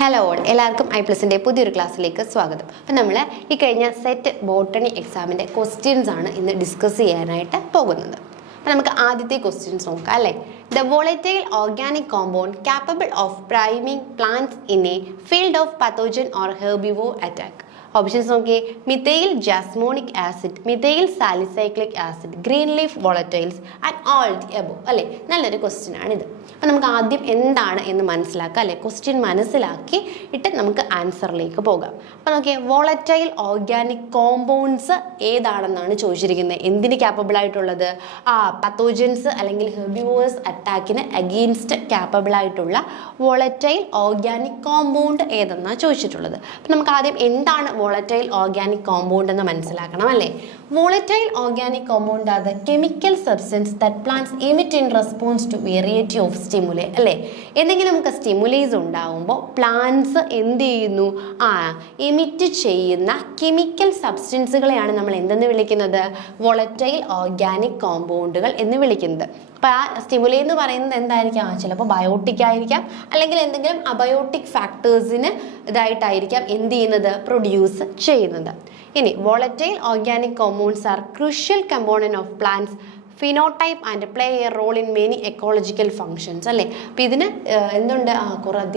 Hello all, എല്ലാവർക്കും i+ന്റെ പുതിയൊരു ക്ലാസ്സിലേക്ക് സ്വാഗതം. അപ്പം നമ്മൾ ഈ കഴിഞ്ഞ സെറ്റ് ബോട്ടണി എക്സാമിൻ്റെ ക്വസ്റ്റ്യൻസ് ആണ് ഇന്ന് ഡിസ്കസ് ചെയ്യാനായിട്ട് പോകുന്നത്. അപ്പം നമുക്ക് ആദ്യത്തെ ക്വസ്റ്റ്യൻസ് നോക്കാം അല്ലേ. The volatile organic compound capable of priming plants in a field of pathogen or herbivore attack. Options നോക്കിയേ: methyl jasmonic acid, methyl salicylic acid, green leaf volatiles and all the above അല്ലേ. നല്ലൊരു question ആണിത്. അപ്പം നമുക്ക് ആദ്യം എന്താണ് എന്ന് മനസ്സിലാക്കാം അല്ലേ. ക്വസ്റ്റ്യൻ മനസ്സിലാക്കി ഇട്ട് നമുക്ക് ആൻസറിലേക്ക് പോകാം. അപ്പം നോക്കിയേ, വോളറ്റൈൽ ഓർഗാനിക് കോമ്പൗണ്ട്സ് ഏതാണെന്നാണ് ചോദിച്ചിരിക്കുന്നത്. എന്തിന് ക്യാപ്പബിൾ ആയിട്ടുള്ളത്? പത്തോജൻസ് അല്ലെങ്കിൽ ഹെർബിവോഴ്സ് അറ്റാക്കിന് അഗെയിൻസ്റ്റ് ക്യാപ്പബിൾ ആയിട്ടുള്ള വോളറ്റൈൽ ഓർഗാനിക് കോമ്പൗണ്ട് ഏതെന്നാണ് ചോദിച്ചിട്ടുള്ളത്. അപ്പം നമുക്ക് ആദ്യം എന്താണ് വോളറ്റൈൽ ഓർഗാനിക് കോമ്പൗണ്ട് എന്ന് മനസ്സിലാക്കണം അല്ലേ. Volatile organic compound are the chemical substance that plants emit in response to variety of stimuli അല്ലേ. എന്തെങ്കിലും നമുക്ക് സ്റ്റിമുലൈസ് ഉണ്ടാവുമ്പോൾ പ്ലാന്റ്സ് എന്ത് ചെയ്യുന്നു? എമിറ്റ് ചെയ്യുന്ന കെമിക്കൽ സബ്സ്റ്റൻസുകളെയാണ് നമ്മൾ എന്തെന്ന് വിളിക്കുന്നത്? വോളറ്റൈൽ ഓർഗാനിക് കോമ്പൗണ്ടുകൾ എന്ന് വിളിക്കുന്നത്. അപ്പോൾ ആ സ്റ്റിമുലൈ എന്ന് പറയുന്നത് എന്തായിരിക്കാം? ചിലപ്പോൾ ബയോട്ടിക് ആയിരിക്കാം, അല്ലെങ്കിൽ എന്തെങ്കിലും അബയോട്ടിക് ഫാക്ടേഴ്സിന് ഇതായിട്ടായിരിക്കാം എന്ത് ചെയ്യുന്നത്? പ്രൊഡ്യൂസ് ചെയ്യുന്നത്. ഇനി volatile organic compounds are crucial component of plants phenotype and play a role in many ecological functions അല്ലേ. അപ്പം ഇതിന് എന്തുണ്ട്?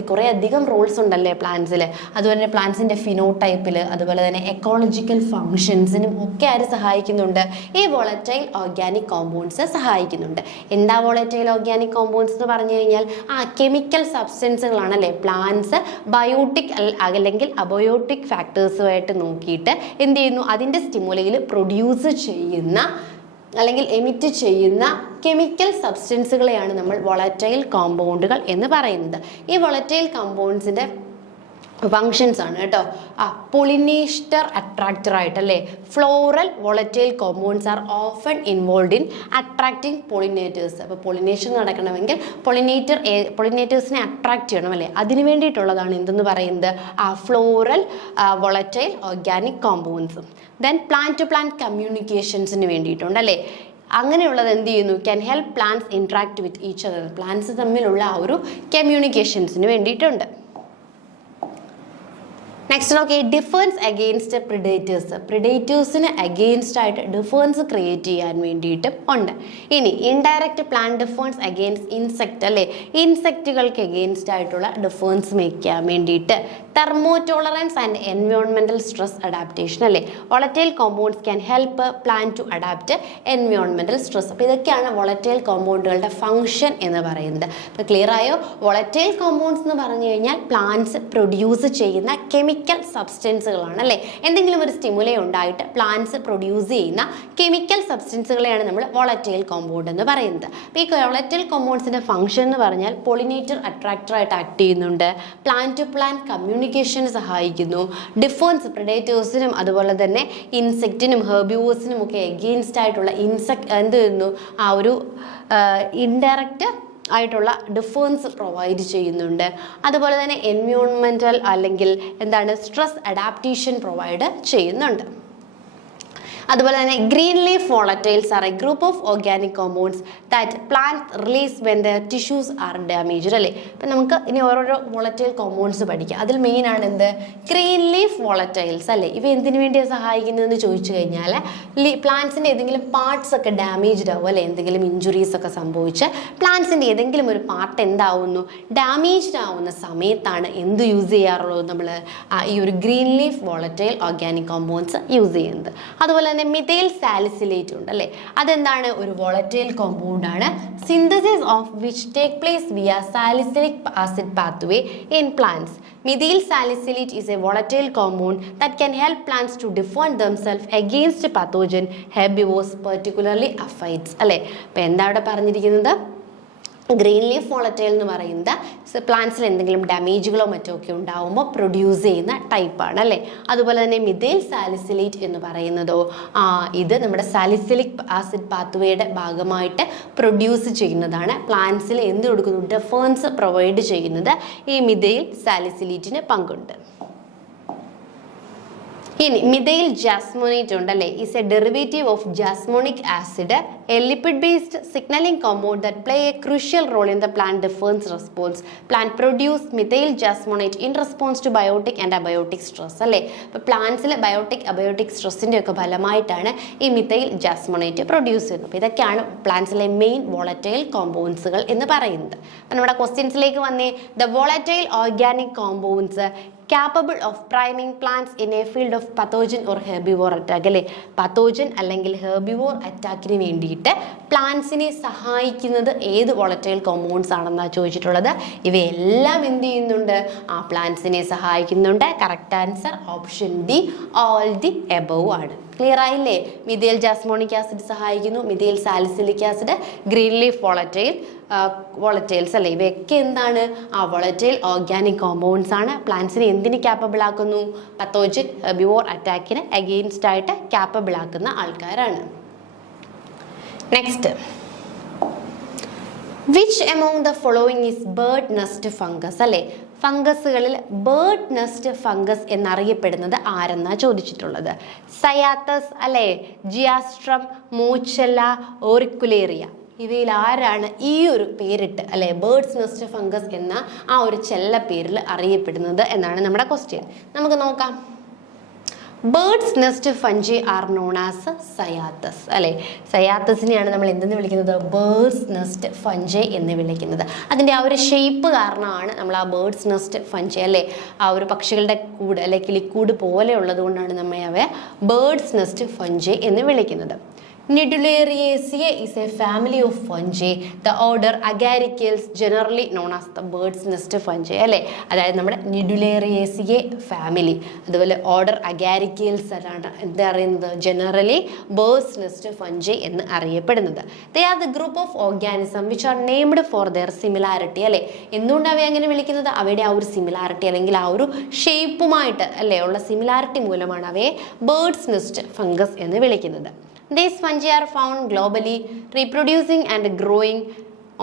കുറേ അധികം റോൾസ് ഉണ്ടല്ലേ പ്ലാന്റ്സിൽ. അതുപോലെ തന്നെ പ്ലാന്റ്സിൻ്റെ ഫിനോടൈപ്പിൽ, അതുപോലെ തന്നെ എക്കോളജിക്കൽ ഫങ്ഷൻസിനും ഒക്കെ ആര് സഹായിക്കുന്നുണ്ട്? ഈ വോളറ്റൈൽ ഓർഗാനിക് കോമ്പൗണ്ട്സ് സഹായിക്കുന്നുണ്ട്. എന്താ വോളറ്റൈൽ ഓർഗാനിക് കോമ്പൗണ്ട്സ് എന്ന് പറഞ്ഞു കഴിഞ്ഞാൽ കെമിക്കൽ സബ്സ്റ്റൻസുകളാണല്ലേ. പ്ലാന്റ്സ് ബയോട്ടിക് അല്ലെങ്കിൽ അബയോട്ടിക് ഫാക്ടേഴ്സുമായിട്ട് നോക്കിയിട്ട് എന്ത് ചെയ്യുന്നു? അതിൻ്റെ സ്റ്റിമുലയിൽ പ്രൊഡ്യൂസ് ചെയ്യുന്ന അല്ലെങ്കിൽ എമിറ്റ് ചെയ്യുന്ന കെമിക്കൽ സബ്സ്റ്റൻസുകളെയാണ് നമ്മൾ വോളറ്റൈൽ കോമ്പൗണ്ടുകൾ എന്ന് പറയുന്നത്. ഈ വോളറ്റൈൽ കോമ്പൗണ്ട്സിൻ്റെ ഫങ്ഷൻസ് ആണ് കേട്ടോ. പൊളിനേറ്റർ അട്രാക്ടർ ആയിട്ടല്ലേ. Floral volatile compounds are often involve in attracting pollinators. അപ്പോൾ പൊളിനേഷൻ നടക്കണമെങ്കിൽ പൊളിനേറ്റേഴ്സിനെ അട്രാക്ട് ചെയ്യണം അല്ലേ. അതിന് വേണ്ടിയിട്ടുള്ളതാണ് എന്തെന്ന് പറയുന്നത്? Floral volatile organic compounds. Then plant to plant കമ്മ്യൂണിക്കേഷൻസിന് വേണ്ടിയിട്ടുണ്ട് അല്ലേ. അങ്ങനെയുള്ളത് എന്ത് ചെയ്യുന്നു? Can help plants interact with each other. Plants തമ്മിലുള്ള ആ ഒരു കമ്മ്യൂണിക്കേഷൻസിന് വേണ്ടിയിട്ടുണ്ട്. നെക്സ്റ്റ് നോക്കിയേ, ഡിഫൻസ് അഗെയിൻസ്റ്റ് പ്രിഡേറ്റേഴ്സ്. പ്രിഡേറ്റേഴ്സിന് അഗെയിൻസ്റ്റ് ആയിട്ട് ഡിഫൻസ് ക്രിയേറ്റ് ചെയ്യാൻ വേണ്ടിയിട്ടും ഉണ്ട്. ഇനി indirect plant defence against insect അല്ലേ. ഇൻസെക്റ്റുകൾക്ക് അഗെയിൻസ്റ്റ് ആയിട്ടുള്ള ഡിഫൻസ് വയ്ക്കാൻ വേണ്ടിയിട്ട് thermotolerance and environmental stress adaptation അല്ലേ. Volatile compounds can help plant to adapt environmental stress. അപ്പോൾ ഇതൊക്കെയാണ് വോളറ്റൈൽ കോമ്പൗണ്ടുകളുടെ ഫംഗ്ഷൻ എന്ന് പറയുന്നത്. ഇപ്പോൾ ക്ലിയർ ആയോ? വോളറ്റൈൽ കോമ്പൗണ്ട്സ് എന്ന് പറഞ്ഞു കഴിഞ്ഞാൽ പ്ലാന്റ്സ് പ്രൊഡ്യൂസ് ചെയ്യുന്ന കെമിക്കൽ സബ്സ്റ്റൻസുകളാണ് അല്ലേ. എന്തെങ്കിലും ഒരു സ്റ്റിമുലൈ ഉണ്ടായിട്ട് പ്ലാന്റ്സ് പ്രൊഡ്യൂസ് ചെയ്യുന്ന കെമിക്കൽ സബ്സ്റ്റൻസുകളെയാണ് നമ്മൾ വോളറ്റൈൽ കോമ്പൗണ്ട് എന്ന് പറയുന്നത്. അപ്പോൾ ഈ വോളറ്റൈൽ കോമ്പൗണ്ട്സിൻ്റെ ഫംഗ്ഷൻ എന്ന് പറഞ്ഞാൽ പൊളിനേറ്റർ അട്രാക്ടറായിട്ട് ആക്ട് ചെയ്യുന്നുണ്ട്, പ്ലാന്റ് ടു പ്ലാന്റ് കമ്മ്യൂണിക്കേഷന് സഹായിക്കുന്നു, ഡിഫൻസ് പ്രെഡേറ്റേഴ്സിനും അതുപോലെ തന്നെ ഇൻസെക്റ്റിനും ഹെർബിവോഴ്സിനും ഒക്കെ എഗെയിൻസ്റ്റ് ആയിട്ടുള്ള എന്ത് ചെയ്യുന്നു? ആ ഒരു ഇൻഡയറക്റ്റ് ആയിട്ടുള്ള ഡിഫൻസ് പ്രൊവൈഡ് ചെയ്യുന്നുണ്ട്. അതുപോലെ തന്നെ എൻവയോൺമെൻറ്റൽ അല്ലെങ്കിൽ എന്താണ് സ്ട്രെസ് അഡാപ്റ്റേഷൻ പ്രൊവൈഡ് ചെയ്യുന്നുണ്ട്. അതുപോലെ തന്നെ green leaf volatiles are a group of organic compounds that plant release when the tissues are damaged അല്ലേ. അപ്പം നമുക്ക് ഇനി ഓരോരോ വോളറ്റൈൽ കോമ്പൗണ്ട്സ് പഠിക്കാം. അതിൽ മെയിനാണ് എന്ത്? ഗ്രീൻ ലീഫ് വോളറ്റൈൽസ് അല്ലേ. ഇവ എന്തിനു വേണ്ടിയാണ് സഹായിക്കുന്നതെന്ന് ചോദിച്ചു കഴിഞ്ഞാൽ പ്ലാന്റ്സിൻ്റെ ഏതെങ്കിലും പാർട്സ് ഒക്കെ ഡാമേജ്ഡ് ആവും അല്ലേ. എന്തെങ്കിലും ഇഞ്ചുറീസ് ഒക്കെ സംഭവിച്ച് പ്ലാന്റ്സിൻ്റെ ഏതെങ്കിലും ഒരു പാർട്ട് എന്താവുന്നു? ഡാമേജ്ഡ് ആവുന്ന സമയത്താണ് എന്ത് യൂസ് ചെയ്യാറുള്ളത്? നമ്മൾ ഈ ഒരു green leaf volatile organic compounds use ചെയ്യുന്നത്. അതുപോലെ മിഥൈൽ സാലിസിലേറ്റ് ഉണ്ട് അല്ലേ. അതെന്താണ്? ഒരു വോളറ്റൈൽ കോമ്പൗണ്ട് ആണ്. Synthesis of which take place via salicylic acid pathway in plants. Methyl salicylate is a volatile compound that can help plants to defend themselves against pathogen herbivores particularly aphids അല്ലേ. അപ്പോൾ എന്താ അവിടെ പറഞ്ഞിരിക്കുന്നത്? Green leaf volatile എന്ന് പറയുന്നത് പ്ലാന്റ്സിൽ എന്തെങ്കിലും ഡാമേജുകളോ മറ്റോ ഒക്കെ ഉണ്ടാവുമ്പോൾ പ്രൊഡ്യൂസ് ചെയ്യുന്ന ടൈപ്പാണ് അല്ലേ. അതുപോലെ തന്നെ മിഥൈൽ സാലിസിലേറ്റ് എന്ന് പറയുന്നതോ ഇത് നമ്മുടെ സാലിസിലിക് ആസിഡ് പാത്വേയുടെ ഭാഗമായിട്ട് പ്രൊഡ്യൂസ് ചെയ്യുന്നതാണ്. പ്ലാന്റ്സിൽ എന്ത് കൊടുക്കുന്നു? ഡിഫൻസ് പ്രൊവൈഡ് ചെയ്യുന്നത് ഈ മിഥൈൽ സാലിസിലേറ്റിന് പങ്കുണ്ട്. ഇനി മിഥൈൽ ജാസ്മോനേറ്റ് ഉണ്ടല്ലേ, is a derivative of jasmonic acid, a lipid based signalling compound that play a crucial role in the plant defence response. Plant produce methyl jasmonate in response to biotic and abiotic stress അല്ലേ. അപ്പോൾ പ്ലാന്റ്സിൽ biotic abiotic സ്ട്രെസ്സിൻ്റെ ഒക്കെ ഫലമായിട്ടാണ് ഈ methyl ജാസ്മോനേറ്റ് produce ചെയ്യുന്നത്. അപ്പോൾ ഇതൊക്കെയാണ് പ്ലാന്റ്സിലെ main volatile കോമ്പൗണ്ട്സുകൾ എന്ന് പറയുന്നത്. അപ്പോൾ നമ്മുടെ ക്വസ്റ്റ്യൻസിലേക്ക് വന്നേ. The volatile organic compounds capable of priming plants in a field of pathogen or herbivore attack അല്ലേ. പത്തോജൻ അല്ലെങ്കിൽ ഹെർബിവോർ അറ്റാക്കിന് വേണ്ടിയിട്ട് പ്ലാന്റ്സിനെ സഹായിക്കുന്നത് ഏത് വോളറ്റൈൽ കോമ്പൗണ്ട്സ് ആണെന്നാണ് ചോദിച്ചിട്ടുള്ളത്. ഇവയെല്ലാം എന്ത് ചെയ്യുന്നുണ്ട്? ആ പ്ലാന്റ്സിനെ സഹായിക്കുന്നുണ്ട്. Correct answer option D, all the above ആണ്. ക്ലിയർ ആയില്ലേ? മിഥൈൽ ജാസ്മോണിക് ആസിഡ് സഹായിക്കുന്നു, methyl salicylic acid, green leaf വോളറ്റൈൽസ് അല്ലേ. ഇവയൊക്കെ എന്താണ്? ആ വോളറ്റൈൽ ഓർഗാനിക് കോമ്പൗണ്ട്സ് ആണ്. പ്ലാന്റ്സിനെ എന്തിന് ക്യാപ്പബിൾ ആക്കുന്നു? പത്തോജൻ ഹെർബിവോർ അറ്റാക്കിന് അഗെയിൻസ്റ്റ് ആയിട്ട് ക്യാപ്പബിൾ ആക്കുന്ന ആൾക്കാരാണ്. Next, which among the following is bird nest fungus അല്ലേ. ഫംഗസുകളിൽ ബേർഡ് നെസ്റ്റ് ഫംഗസ് എന്നറിയപ്പെടുന്നത് ആരെന്നാ ചോദിച്ചിട്ടുള്ളത്? സയാത്തസ് അല്ലേ, ജിയാസ്ട്രം, മൂച്ചല്ല, ഓറിക്കുലേറിയ. ഇവയിൽ ആരാണ് ഈ ഒരു പേരിട്ട് അല്ലെ ബേർഡ്സ് നെസ്റ്റ് ഫംഗസ് എന്ന ആ ഒരു ചെല്ല പേരിൽ അറിയപ്പെടുന്നത് എന്നാണ് നമ്മുടെ ക്വസ്റ്റ്യൻ. നമുക്ക് നോക്കാം. Bird's nest fungi are known as Cyathus അല്ലെ. സയാത്തസിനെയാണ് നമ്മൾ എന്തെന്ന് വിളിക്കുന്നത്? ബേർഡ്സ് നെസ്റ്റ് ഫഞ്ചി എന്ന് വിളിക്കുന്നത്. അതിൻ്റെ ആ ഒരു ഷേപ്പ് കാരണമാണ് നമ്മൾ ആ ബേർഡ്സ് നെസ്റ്റ് ഫഞ്ചി അല്ലെ, ആ ഒരു പക്ഷികളുടെ കൂട് അല്ലെ കിളിക്കൂട് പോലെ ഉള്ളത് കൊണ്ടാണ് നമ്മൾ അവയെ ബേർഡ്സ് നെസ്റ്റ് ഫഞ്ചി എന്ന് വിളിക്കുന്നത്. Nidulariaceae is a family of fungi. The order Agaricales generally known as the bird's nest fungi അല്ലേ. അതായത് നമ്മുടെ Nidulariaceae ഫാമിലി, അതുപോലെ ഓർഡർ Agaricales ആണ് എന്താ അറിയുന്നത്? ജനറലി ബേർഡ്സ് നെസ്റ്റ് ഫഞ്ചി എന്ന് അറിയപ്പെടുന്നത്. They are the group of organism which are named for their similarity അല്ലേ. എന്തുകൊണ്ട് അവയെ അങ്ങനെ വിളിക്കുന്നത്? അവയുടെ ആ ഒരു സിമിലാരിറ്റി അല്ലെങ്കിൽ ആ ഒരു ഷേപ്പുമായിട്ട് അല്ലേ ഉള്ള സിമിലാരിറ്റി മൂലമാണ് അവയെ ബേർഡ്സ് നെസ്റ്റ് ഫംഗസ് എന്ന് വിളിക്കുന്നത്. These fungi are found globally, reproducing and growing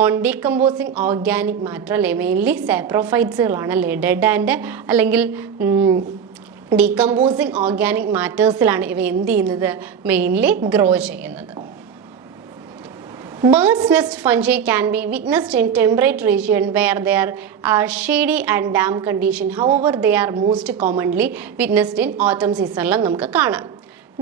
on decomposing organic matter അല്ലേ. മെയിൻലി സാപ്രോഫൈറ്റ്സുകളാണ് അല്ലേ, ഡെഡ് ആൻഡ് അല്ലെങ്കിൽ ഡീകമ്പോസിങ് ഓർഗാനിക് മാറ്റേഴ്സിലാണ് ഇവ എന്ത് ചെയ്യുന്നത്? മെയിൻലി ഗ്രോ ചെയ്യുന്നത്. Bird's nest fungi can be witnessed in temperate region where there are shady and damp condition. However, they are most commonly witnessed in autumn season. നമുക്ക് കാണാം.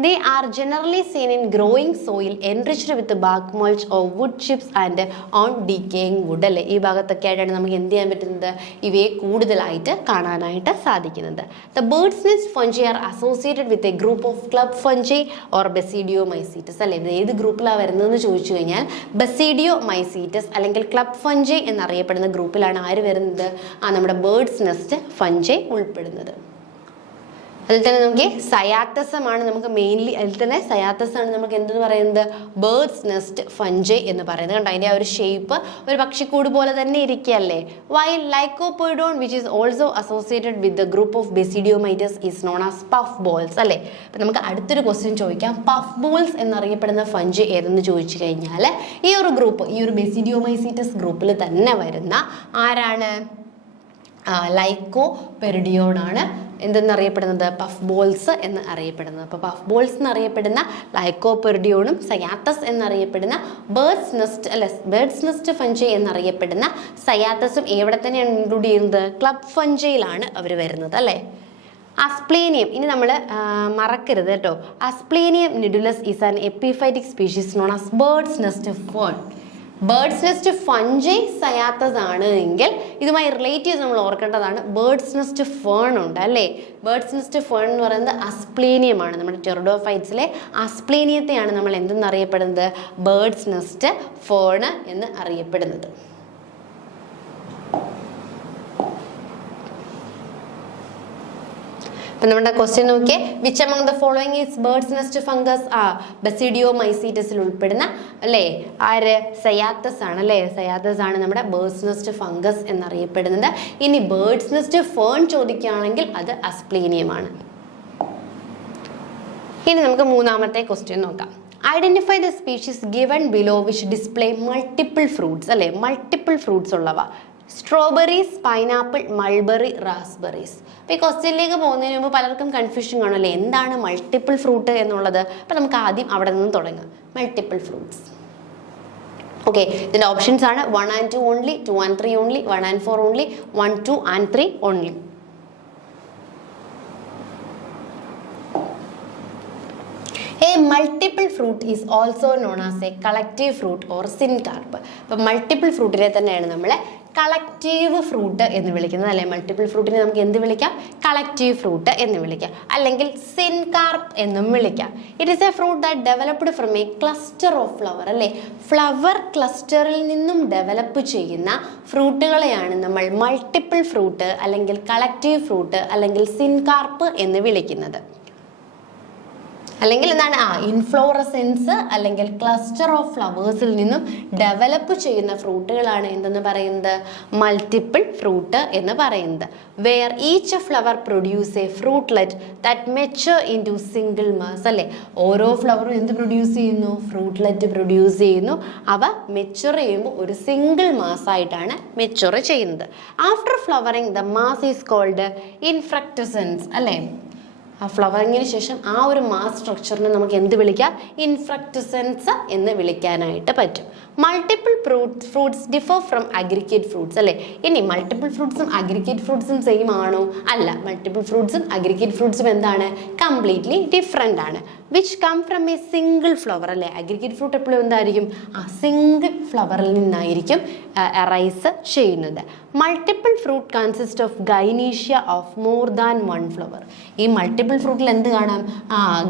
They are generally seen in growing soil enriched with bark mulch or wood chips and on decaying wood അല്ലേ. ഈ ഭാഗത്തൊക്കെ ആയിട്ടാണ് നമുക്ക് എന്ത് ചെയ്യാൻ പറ്റുന്നത്? ഇവയെ കൂടുതലായിട്ട് കാണാനായിട്ട് സാധിക്കുന്നത്. The bird's nest fungi are associated with a group of club fungi or Basidiomycetes അല്ലേ. ഇത് ഏത് ഗ്രൂപ്പിലാണ് വരുന്നതെന്ന് ചോദിച്ചു കഴിഞ്ഞാൽ Basidiomycetes അല്ലെങ്കിൽ ക്ലബ് ഫഞ്ചി എന്നറിയപ്പെടുന്ന ഗ്രൂപ്പിലാണ് ആര് വരുന്നത്? നമ്മുടെ ബേർഡ്സ് നെസ്റ്റ് ഫഞ്ചി ഉൾപ്പെടുന്നത്. അതിൽ തന്നെ നമുക്ക് സയാത്തസമാണ് നമുക്ക് മെയിൻലി, അതിൽ തന്നെ സയാത്തസാണ് നമുക്ക് എന്തെന്ന് പറയുന്നത്? ബേർഡ്സ് നെസ്റ്റ് ഫഞ്ചി എന്ന് പറയുന്നത്. കണ്ടോ അതിൻ്റെ ആ ഒരു ഷേപ്പ് ഒരു പക്ഷിക്കൂട് പോലെ തന്നെ ഇരിക്കുകയല്ലേ. While Lycoperdon which is also associated with the group of basidiomycetes is known as puff balls അല്ലേ. അപ്പം നമുക്ക് അടുത്തൊരു ക്വസ്റ്റ്യൻ ചോദിക്കാം. പഫ് ബോൾസ് എന്നറിയപ്പെടുന്ന ഫഞ്ചി ഏതെന്ന് ചോദിച്ചു കഴിഞ്ഞാൽ ഈ ഒരു ഗ്രൂപ്പ്, ഈ ഒരു ബെസിഡിയോമൈസീറ്റസ് ഗ്രൂപ്പിൽ തന്നെ വരുന്ന ആരാണ്? ലൈക്കോപെരിഡിയോൺ ആണ് എന്തെന്നറിയപ്പെടുന്നത്? പഫ് ബോൾസ് എന്ന് അറിയപ്പെടുന്നത്. അപ്പോൾ പഫ് ബോൾസ് എന്നറിയപ്പെടുന്ന ലൈക്കോപെരിഡിയോണും സയാത്തസ് എന്നറിയപ്പെടുന്ന ബേർഡ്സ് നെസ്റ്റ് ഫഞ്ചി എന്നറിയപ്പെടുന്ന സയാത്തസും എവിടെ തന്നെയാണ് ഇൻക്ലൂഡ് ചെയ്യുന്നത്? ക്ലബ് ഫഞ്ചിയിലാണ് അവർ വരുന്നത് അല്ലേ. അസ്പ്ലേനിയം, ഇനി നമ്മൾ മറക്കരുത് കേട്ടോ. Asplenium nidulus is an epiphytic species known as bird's nest fern. Bird's nest fungi Cyathus ആണ് എങ്കിൽ ഇതുമായി റിലേറ്റ് ചെയ്ത് നമ്മൾ ഓർക്കേണ്ടതാണ് ബേർഡ്സ് നെസ്റ്റ് ഫേൺ ഉണ്ട് അല്ലേ. ബേർഡ്സ് നെസ്റ്റ് ഫേൺ എന്ന് പറയുന്നത് അസ്പ്ലേനിയം ആണ്. നമ്മുടെ ടെറിഡോഫൈറ്റ്സിലെ അസ്പ്ലേനിയത്തെയാണ് നമ്മൾ എന്തെന്നറിയപ്പെടുന്നത്? ബേർഡ്സ് നെസ്റ്റ് ഫേൺ എന്ന് അറിയപ്പെടുന്നത്. അപ്പം നമ്മുടെ ക്വസ്റ്റ്യൻ നോക്കിയേ. Which among the following is bird's nest fungus? ബസിഡിയോമൈസീറ്റസിൽ ഉൾപ്പെടുന്ന അല്ലേ ആര്? സയാത്തസ് ആണ് അല്ലേ. സയാത്തസ് ആണ് നമ്മുടെ ബേർഡ്സ് നെസ്റ്റ് ഫംഗസ് എന്നറിയപ്പെടുന്നത്. ഇനി ബേർഡ്സ് നെസ്റ്റ് ഫേൺ ചോദിക്കുകയാണെങ്കിൽ അത് അസ്പ്ലേനിയമാണ്. ഇനി നമുക്ക് മൂന്നാമത്തെ ക്വസ്റ്റ്യൻ നോക്കാം. Identify the species given below which display multiple fruits അല്ലേ. മൾട്ടിപ്പിൾ ഫ്രൂട്ട്സ് ഉള്ളവ. Strawberries, pineapple, mulberry, raspberries. അപ്പോൾ ഈ ക്വസ്റ്റ്യനിലേക്ക് പോകുന്നതിന് മുമ്പ് പലർക്കും കൺഫ്യൂഷൻ കാണുമല്ലേ, എന്താണ് മൾട്ടിപ്പിൾ ഫ്രൂട്ട് എന്നുള്ളത്. അപ്പോൾ നമുക്ക് ആദ്യം അവിടെ നിന്ന് തുടങ്ങാം. Multiple fruits. ഓക്കെ, ഇതിൻ്റെ ഓപ്ഷൻസ് ആണ് 1 and 2 only, 2 and 3 only, 1 and 4 only, 1, 2 and 3 only. A multiple fruit is also known as a collective fruit or syncarp. അപ്പോൾ മൾട്ടിപ്പിൾ ഫ്രൂട്ടിനെ തന്നെയാണ് നമ്മൾ കളക്റ്റീവ് ഫ്രൂട്ട് എന്ന് വിളിക്കുന്നത് അല്ലെ. മൾട്ടിപ്പിൾ ഫ്രൂട്ടിനെ നമുക്ക് എന്ത് വിളിക്കാം? കളക്റ്റീവ് ഫ്രൂട്ട് എന്ന് വിളിക്കാം, അല്ലെങ്കിൽ സിൻകാർപ്പ് എന്നും വിളിക്കാം. It is A fruit that developed from A cluster of flower അല്ലെ. ഫ്ലവർ ക്ലസ്റ്ററിൽ നിന്നും ഡെവലപ്പ് ചെയ്യുന്ന ഫ്രൂട്ടുകളെയാണ് നമ്മൾ മൾട്ടിപ്പിൾ ഫ്രൂട്ട് അല്ലെങ്കിൽ കളക്റ്റീവ് ഫ്രൂട്ട് അല്ലെങ്കിൽ സിൻകാർപ്പ് എന്ന് വിളിക്കുന്നത്. അല്ലെങ്കിൽ എന്താണ് ഇൻഫ്ലോറസെൻസ് അല്ലെങ്കിൽ ക്ലസ്റ്റർ ഓഫ് ഫ്ലവേഴ്സിൽ നിന്നും ഡെവലപ്പ് ചെയ്യുന്ന ഫ്രൂട്ടുകളാണ് എന്തെന്ന് പറയുന്നത്? മൾട്ടിപ്പിൾ ഫ്രൂട്ട് എന്ന് പറയുന്നത്. Where each flower produce a fruitlet that mature into single mass അല്ലേ. ഓരോ ഫ്ലവറും എന്ത് പ്രൊഡ്യൂസ് ചെയ്യുന്നു? ഫ്രൂട്ട്ലെറ്റ് പ്രൊഡ്യൂസ് ചെയ്യുന്നു. അവ മെച്ചർ ചെയ്യുമ്പോൾ ഒരു സിംഗിൾ മാസ് ആയിട്ടാണ് മെച്ചർ ചെയ്യുന്നത്. After flowering the mass is called infructescence അല്ലേ. ആ ഫ്ലവറിങ്ങിന് ശേഷം ആ ഒരു മാസ് സ്ട്രക്ചറിനെ നമുക്ക് എന്ത് വിളിക്കാം? ഇൻഫ്രക്റ്റസെൻസ് എന്ന് വിളിക്കാനായിട്ട് പറ്റും. Multiple fruits differ from aggregate fruits അല്ലേ. ഇനി മൾട്ടിപ്പിൾ ഫ്രൂട്ട്സും അഗ്രിഗേറ്റ് ഫ്രൂട്ട്സും സെയിം ആണോ? അല്ല. മൾട്ടിപ്പിൾ ഫ്രൂട്ട്സും അഗ്രിഗേറ്റ് ഫ്രൂട്ട്സും എന്താണ്? കംപ്ലീറ്റ്ലി ഡിഫറെൻ്റ് ആണ്. Which come from a single flower അല്ലേ. അഗ്രിഗേറ്റ് ഫ്രൂട്ട് എപ്പോഴും എന്തായിരിക്കും? സിംഗിൾ ഫ്ലവറിൽ നിന്നായിരിക്കും അറൈസ് ചെയ്യുന്നത്. Multiple fruit consist of gynoecia of more than 1 flower. ഈ മൾട്ടിപ്പിൾ ഫ്രൂട്ടിൽ എന്ത് കാണാം?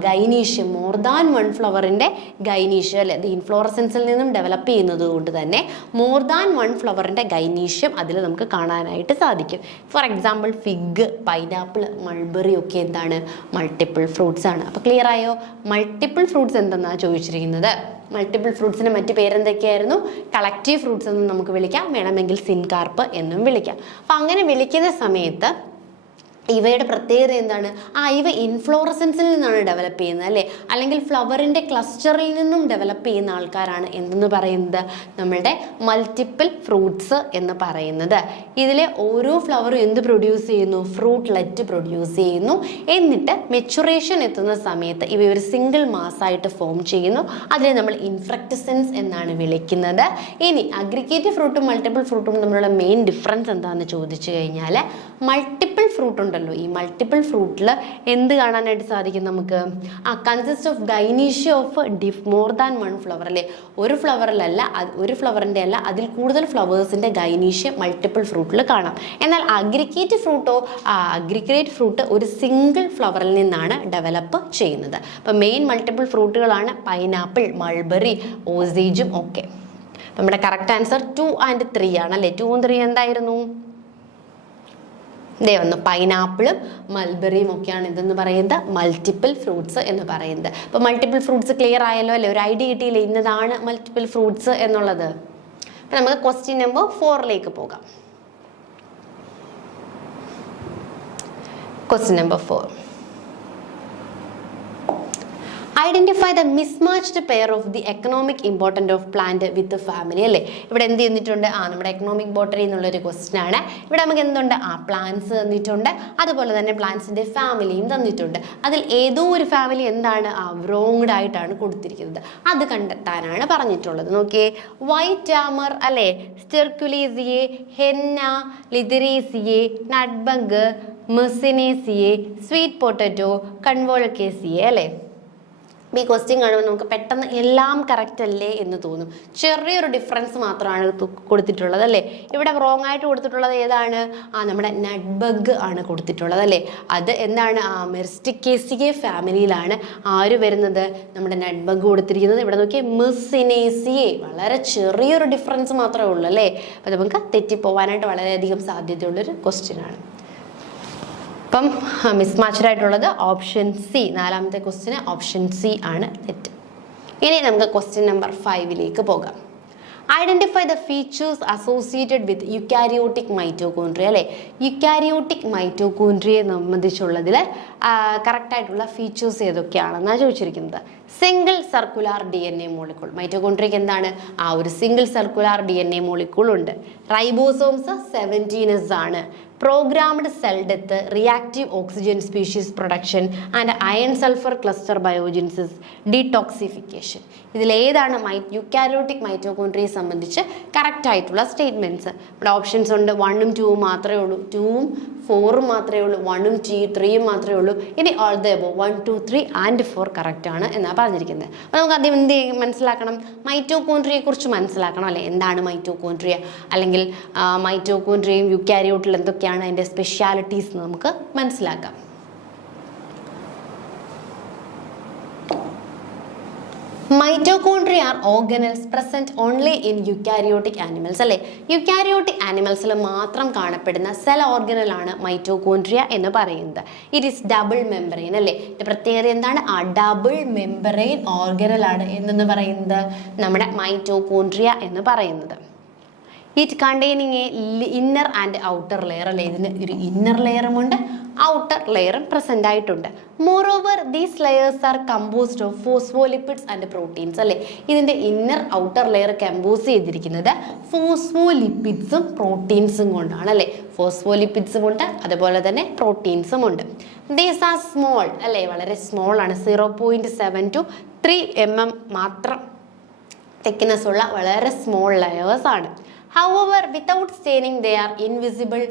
ഗൈനീഷ്യ, മോർ ദാൻ 1 ഫ്ലവറിൻ്റെ ഗൈനീഷ്യ അല്ലെ. അത് ഇൻഫ്ലോറസെൻസിൽ നിന്നും ഡെവലപ്പ് ചെയ്യുന്നത് കൊണ്ട് തന്നെ മോർ ദാൻ 1 ഫ്ലവറിൻ്റെ ഗൈനീഷ്യം അതിൽ നമുക്ക് കാണാനായിട്ട് സാധിക്കും. For example fig, pineapple, mulberry ഒക്കെ എന്താണ്? മൾട്ടിപ്പിൾ ഫ്രൂട്ട്സ് ആണ്. അപ്പോൾ ക്ലിയർ ആയോ? മൾട്ടിപ്പിൾ ഫ്രൂട്ട്സ് എന്തെന്നാണ് ചോദിച്ചിരിക്കുന്നത്. മൾട്ടിപ്പിൾ ഫ്രൂട്ട്സിന് മറ്റ് പേരെന്തൊക്കെയായിരുന്നു? കളക്റ്റീവ് ഫ്രൂട്ട്സ് എന്നും നമുക്ക് വിളിക്കാം, വേണമെങ്കിൽ സിൻകാർപ്പ് എന്നും വിളിക്കാം. അപ്പം അങ്ങനെ വിളിക്കുന്ന സമയത്ത് ഇവയുടെ പ്രത്യേകത എന്താണ്? ഇവ ഇൻഫ്ലോറസെൻസിൽ നിന്നാണ് ഡെവലപ്പ് ചെയ്യുന്നത് അല്ലേ. അല്ലെങ്കിൽ ഫ്ലവറിൻ്റെ ക്ലസ്റ്ററിൽ നിന്നും ഡെവലപ്പ് ചെയ്യുന്ന ആൾക്കാരാണ് എന്തെന്ന് പറയുന്നത്? നമ്മളുടെ മൾട്ടിപ്പിൾ ഫ്രൂട്ട്സ് എന്ന് പറയുന്നത്. ഇതിലെ ഓരോ ഫ്ലവറും എന്ത് പ്രൊഡ്യൂസ് ചെയ്യുന്നു? ഫ്രൂട്ട്ലെറ്റ് പ്രൊഡ്യൂസ് ചെയ്യുന്നു. എന്നിട്ട് മെച്ചുറേഷൻ എത്തുന്ന സമയത്ത് ഇവ ഒരു സിംഗിൾ മാസായിട്ട് ഫോം ചെയ്യുന്നു. അതിനെ നമ്മൾ ഇൻഫ്രക്റ്റസെൻസ് എന്നാണ് വിളിക്കുന്നത്. ഇനി അഗ്രിഗേറ്റ് ഫ്രൂട്ടും മൾട്ടിപ്പിൾ ഫ്രൂട്ടും തമ്മിലുള്ള മെയിൻ ഡിഫറൻസ് എന്താണെന്ന് ചോദിച്ചു കഴിഞ്ഞാൽ, മൾട്ടിപ്പിൾ ഫ്രൂട്ട് ഉണ്ടല്ലോ, ഈ മൾട്ടിപ്പിൾ ഫ്രൂട്ടിൽ എന്ത് കാണാനായിട്ട് സാധിക്കും നമുക്ക്? Consist of gynoecia of more than 1 flower അല്ലേ. ഒരു ഫ്ലവറിലല്ല, ഒരു ഫ്ലവറിൻ്റെ അല്ല, അതിൽ കൂടുതൽ ഫ്ലവേഴ്സിൻ്റെ ഗൈനീഷ്യ മൾട്ടിപ്പിൾ ഫ്രൂട്ടിൽ കാണാം. എന്നാൽ അഗ്രിഗേറ്റ് ഫ്രൂട്ട് ഒരു സിംഗിൾ ഫ്ലവറിൽ നിന്നാണ് ഡെവലപ്പ് ചെയ്യുന്നത്. അപ്പം മെയിൻ മൾട്ടിപ്പിൾ ഫ്രൂട്ടുകളാണ് പൈനാപ്പിൾ, മൾബറി, ഓസേജും ഒക്കെ. നമ്മുടെ കറക്റ്റ് ആൻസർ 2 and 3 ആണ് അല്ലേ. 2 and 3 എന്തായിരുന്നു? ഇതേ വന്നു. പൈനാപ്പിളും മൾബറിയും ഒക്കെയാണ് ഇതെന്ന് പറയുന്നത് മൾട്ടിപ്പിൾ ഫ്രൂട്ട്സ് എന്ന് പറയുന്നത്. അപ്പോൾ മൾട്ടിപ്പിൾ ഫ്രൂട്ട്സ് ക്ലിയർ ആയല്ലോ അല്ലേ. ഒരു ഐഡിയ കിട്ടിയില്ലേ ഇന്നതാണ് മൾട്ടിപ്പിൾ ഫ്രൂട്ട്സ് എന്നുള്ളത്. അപ്പം നമുക്ക് ക്വസ്റ്റ്യൻ നമ്പർ 4ലേക്ക് പോകാം. Question number 4. Identify the mismatched pair of the economic important of plant with family അല്ലേ. ഇവിടെ എന്ത് ചെയ്തിട്ടുണ്ട്? നമ്മുടെ എക്കണോമിക് ബോട്ടറി എന്നുള്ളൊരു ക്വസ്റ്റ്യൻ ആണ്. ഇവിടെ നമുക്ക് എന്തുണ്ട്? പ്ലാന്റ്സ് തന്നിട്ടുണ്ട്, അതുപോലെ തന്നെ പ്ലാന്റ്സിൻ്റെ ഫാമിലിയും തന്നിട്ടുണ്ട്. അതിൽ ഏതോ ഒരു ഫാമിലി എന്താണ്? റോങ്ഡ് ആയിട്ടാണ് കൊടുത്തിരിക്കുന്നത്. അത് കണ്ടെത്താനാണ് പറഞ്ഞിട്ടുള്ളത്. നോക്കിയേ, വൈറ്റ് ടാമർ അല്ലേ, സ്റ്റെർക്കുലേസിയെ, ഹെന്ന, ലിതറേസിയെ, നട്ട്ബഗ്, മെർസിനേസിയെ, സ്വീറ്റ് പൊട്ടറ്റോ, കൺവോൾക്കേസിയെ അല്ലേ. ഈ ക്വസ്റ്റ്യൻ കാണുമ്പോൾ നമുക്ക് പെട്ടെന്ന് എല്ലാം കറക്റ്റ് അല്ലേ എന്ന് തോന്നും. ചെറിയൊരു ഡിഫറൻസ് മാത്രമാണ് കൊടുത്തിട്ടുള്ളത് അല്ലേ. ഇവിടെ റോങ് ആയിട്ട് കൊടുത്തിട്ടുള്ളത് ഏതാണ്? നമ്മുടെ നട്ട്ബഗ് ആണ് കൊടുത്തിട്ടുള്ളത് അല്ലേ. അത് എന്താണ്? മെർസ്റ്റിക്കേസിയെ ഫാമിലിയിലാണ് ആര് വരുന്നത്? നമ്മുടെ നട്ട്ബഗ് കൊടുത്തിരിക്കുന്നത്. ഇവിടെ നോക്കിയാൽ മെർസിനേസിയെ, വളരെ ചെറിയൊരു ഡിഫറൻസ് മാത്രമേ ഉള്ളൂ അല്ലേ. അപ്പോൾ നമുക്ക് തെറ്റിപ്പോവാനായിട്ട് വളരെയധികം സാധ്യതയുള്ളൊരു ക്വസ്റ്റ്യൻ ആണ്. അപ്പം മിസ്മാച്ച്ഡ് ആയിട്ടുള്ളത് ഓപ്ഷൻ സി. 4ാമത്തെ ക്വസ്റ്റ്യന് ഓപ്ഷൻ സി ആണ് തെറ്റ്. ഇനി നമുക്ക് ക്വസ്റ്റ്യൻ നമ്പർ 5ലേക്ക് പോകാം. Identify the features associated with eukaryotic mitochondria അല്ലേ. യുക്കാരിയോട്ടിക് മൈറ്റോകോൺട്രിയയെ സംബന്ധിച്ചുള്ളതിൽ കറക്റ്റായിട്ടുള്ള ഫീച്ചേഴ്സ് ഏതൊക്കെയാണെന്നാണ് ചോദിച്ചിരിക്കുന്നത്. Single circular DNA molecule. മൈറ്റോകോൺട്രിയക്ക് എന്താണ്? ആ ഒരു സിംഗിൾ സർക്കുലാർ DNA മോളിക്യൂൾ ഉണ്ട്. റൈബോസോംസ് 17S ആണ്. Programmed cell death, reactive oxygen species production and iron sulphur cluster biogenesis, detoxification. ഇതിലേതാണ് യുക്കാരിയോട്ടിക് മൈറ്റോകോൺട്രിയയെ സംബന്ധിച്ച് കറക്റ്റ് ആയിട്ടുള്ള സ്റ്റേറ്റ്മെന്റ്സ്? ഇവിടെ ഓപ്ഷൻസ് ഉണ്ട്. 1ഉം 2ഉം മാത്രമേ ഉള്ളൂ, 2ഉം 4ഉം മാത്രമേ ഉള്ളൂ, 1ഉം 3ഉം മാത്രമേ ഉള്ളൂ. ഇനി all the above 1, 2, 3 and 4 correct ആണ് എന്നാണ് പറഞ്ഞിരിക്കുന്നത്. അപ്പോൾ നമുക്ക് ആദ്യം എന്ത് മനസ്സിലാക്കണം? മൈറ്റോകോൺട്രിയയെ കുറിച്ച് മനസ്സിലാക്കണം അല്ലേ? എന്താണ് മൈറ്റോകോൺട്രിയ, അല്ലെങ്കിൽ മൈറ്റോകോൺട്രിയയും യുക്കാരിയോട്ടിൽ എന്തൊക്കെയാണ് അതിൻ്റെ സ്പെഷ്യാലിറ്റീസ് നമുക്ക് മനസ്സിലാക്കാം. Mitochondria are organelles present only in eukaryotic animals അല്ലേ? യുക്കാരിയോട്ടിക് ആനിമൽസിൽ മാത്രം കാണപ്പെടുന്ന സെൽ ഓർഗനലാണ് മൈറ്റോകോൺട്രിയ എന്ന് പറയുന്നത്. ഇറ്റ് ഈസ് ഡബിൾ മെമ്പറൈൻ അല്ലേ? ഇതിന്റെ പ്രത്യേകത എന്താണ്? ആ ഡബിൾ മെമ്പറൈൻ ഓർഗനലാണ് എന്നെന്ന് പറയുന്നത് നമ്മുടെ മൈറ്റോകോൺട്രിയ എന്ന് പറയുന്നത്. It containing A inner and outer layer അല്ലേ? ഇതിന് ഒരു ഇന്നർ ലെയറും ഉണ്ട്, ഔട്ടർ ലെയറും പ്രസന്റ് ആയിട്ടുണ്ട്. Moreover these layers are composed of phospholipids and proteins അല്ലേ? ഇതിന്റെ ഇന്നർ ഔട്ടർ ലെയർ കമ്പോസ് ചെയ്തിരിക്കുന്നത് ഫോസ്ഫോലിപ്പിഡ്സും പ്രോട്ടീൻസും കൊണ്ടാണ് അല്ലേ? ഫോസ്ഫോലിപ്പിഡ്സും ഉണ്ട്, അതുപോലെ തന്നെ പ്രോട്ടീൻസും ഉണ്ട്. ദീസ് ആർ സ്മോൾ അല്ലേ? വളരെ സ്മോൾ ആണ്. 0.7 to 3 mm മാത്രം തിക്നെസ് ഉള്ള വളരെ സ്മോൾ ലെയേഴ്സ് ആണ്. However, without staining they are invisible